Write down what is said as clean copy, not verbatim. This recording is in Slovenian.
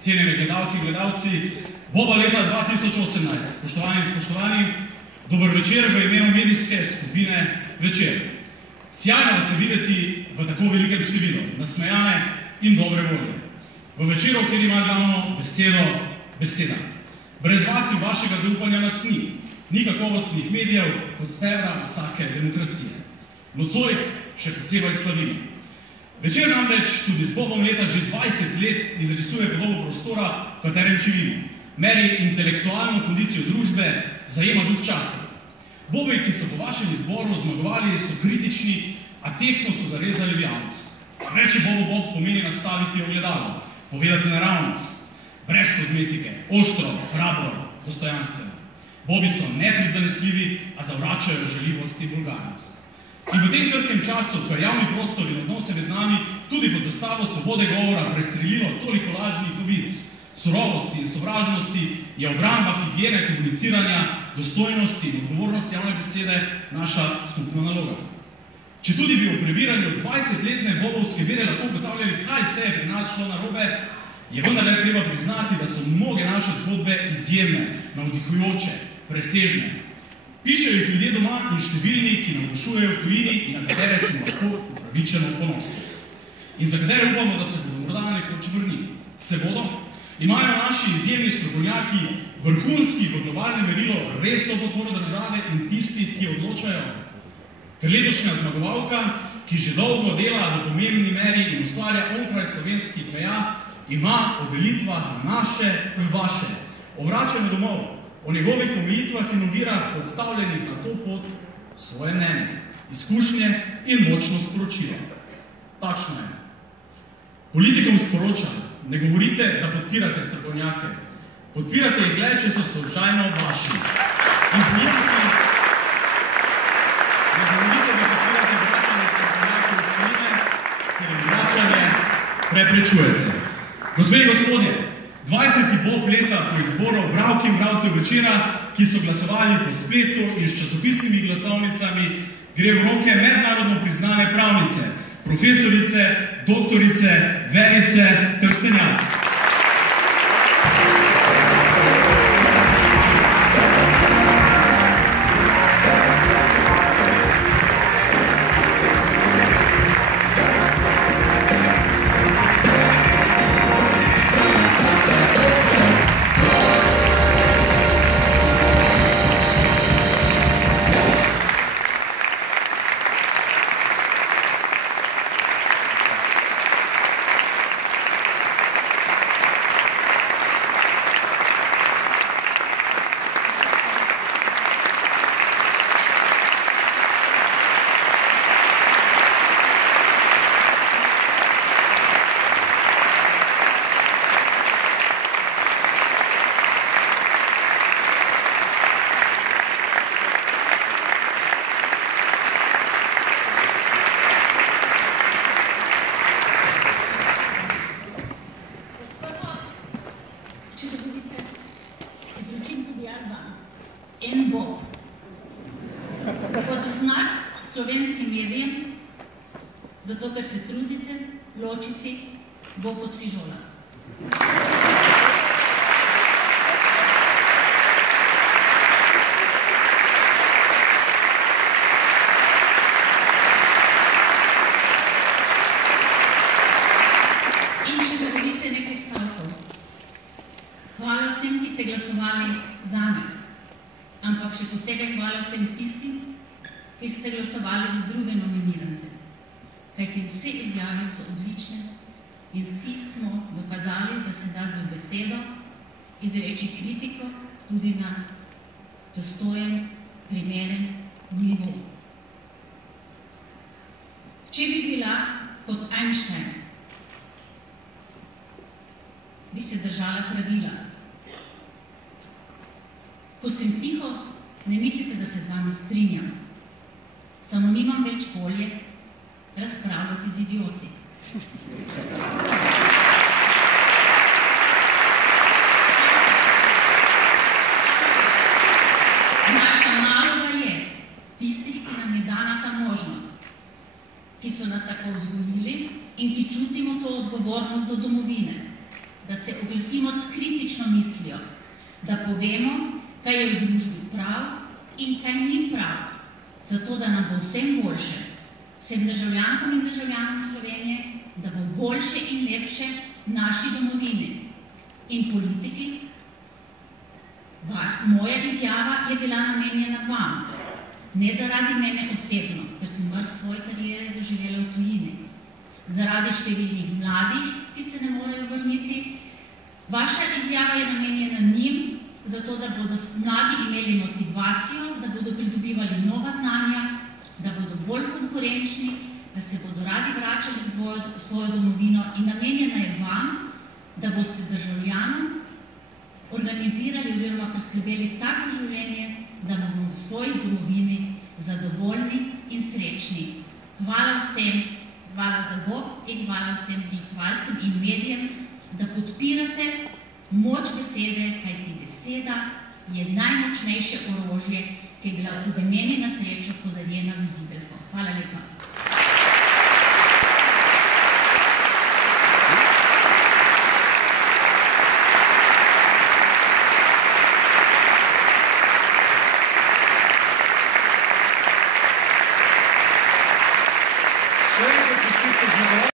cenjene gledalke in gledalci, Boba leta 2018. Spoštovani in spoštovani, dober večer v imenu medijske skupine Večer. Sjajno vas je videti v tako velikem številu, nasmejane in dobre volje. V Večeru, kjer ima glavno besedo beseda. Brez vas in vašega zaupanja nas ni. Ni kakovostnih medijev kot stebra vsake demokracije. Nocoj še posebej slavimo. Večer namreč tudi z Bobom leta že 20 let izrisuje podobo prostora, v katerem živimo. Meri intelektualno kondicijo družbe, zajema duh časa. Bobi, ki so po vašem izboru zmagovali, so kritični, a tehtno so zarezali v javnost. Reči Bob pomeni nastaviti ogledalo, povedati naravnost, brez kozmetike, oštro, hrabro, dostojanstveno. Bobi so neprizanesljivi, a zavračajo žaljivost in vulgarnost. In v tem krhkem času, ko je javni prostor in odnose med nami tudi pod zastavo svobode govora prestrelilo toliko lažnih novic, surovosti in sovražnosti, je obramba higiene komuniciranja, dostojnosti in odgovornosti javne besede naša skupna naloga. Če tudi bi v prebiranju 20-letne bobovske vere lahko ugotavljali, kaj se je pri nas šlo narobe, je vendarle treba priznati, da so mnoge naše zgodbe izjemne, navdihujoče, presežne. Pišejo jih ljudje doma in številni, ki navdušujejo v tujini in na katere smo lahko upravičeno ponosni. In za katere upamo, da se bodo morda nekoč vrnili. Se bodo? Imajo naši izjemni strokovnjaki vrhunski v globalnem merilu resno podporo države in tistih, ki odločajo? Ker letošnja zmagovalka, ki že dolgo dela v pomembni meri in ustvarja onkraj slovenskih meja, ima o delitvah na naše in vaše, o vračanju domov, o njegovih omejitvah in ovirah podstavljenih na to pot svoje mnenje, izkušnje in močno sporočilo. Takšno je. Politikom sporočam, ne govorite, da podpirate strokovnjake. Podpirate jih le, če so slučajno vaši. In politiki ne govorite, da podpirate vračanje strokovnjake v spojine, ker jim vračanje preprečujete. Gospe in gospodje, 20. Bob leta po izboru bralk in bralcev Večera, ki so glasovali po spletu in s časopisnimi glasovnicami, gre v roke mednarodno priznane pravnice, profesorice, doktorice Verice Trstenjak. Zato, ker se trudite ločiti Bob od fižola. In če dovolite nekaj stavkov. Hvala vsem, ki ste glasovali zame, ampak še posebej hvala vsem tistim, ki ste glasovali za druge nominirance. Kajti vse izjave so odlične in vsi smo dokazali, da se da z besedo izreči kritiko tudi na dostojen, primeren nivo. Če bi bila kot Einstein, bi se držala pravila. Ko sem tiho, ne mislite, da se z vami strinjam. Samo nimam več volje razpravljati z idioti. Naša naloga je tistih, ki nam je dana ta možnost, ki so nas tako vzgojili in ki čutimo to odgovornost do domovine, da se oglasimo s kritično mislijo, da povemo, kaj je v družbi prav in kaj ni prav, zato da nam bo vsem boljše, vsem državljankam in državljanom Slovenije, da bo boljše in lepše naši domovini in politiki. Moja izjava je bila namenjena vam, ne zaradi mene osebno, ker sem vrh svoje kariere doživela v tujini, zaradi številnih mladih, ki se ne morejo vrniti. Vaša izjava je namenjena njim, zato da bodo mladi imeli motivacijo, da bodo pridobivali nova znanja, da bodo bolj konkurenčni, da se bodo radi vračali v svojo domovino in namenjena je vam, da boste državljanom organizirali oziroma priskrbeli tako življenje, da bomo v svoji domovini zadovoljni in srečni. Hvala vsem, hvala za Bog in hvala vsem glasovalcem in medijem, da podpirate moč besede, kajti beseda je najmočnejše orožje, ki je bila tudi meni na srečo podarjena v Zibelko. Hvala lepa.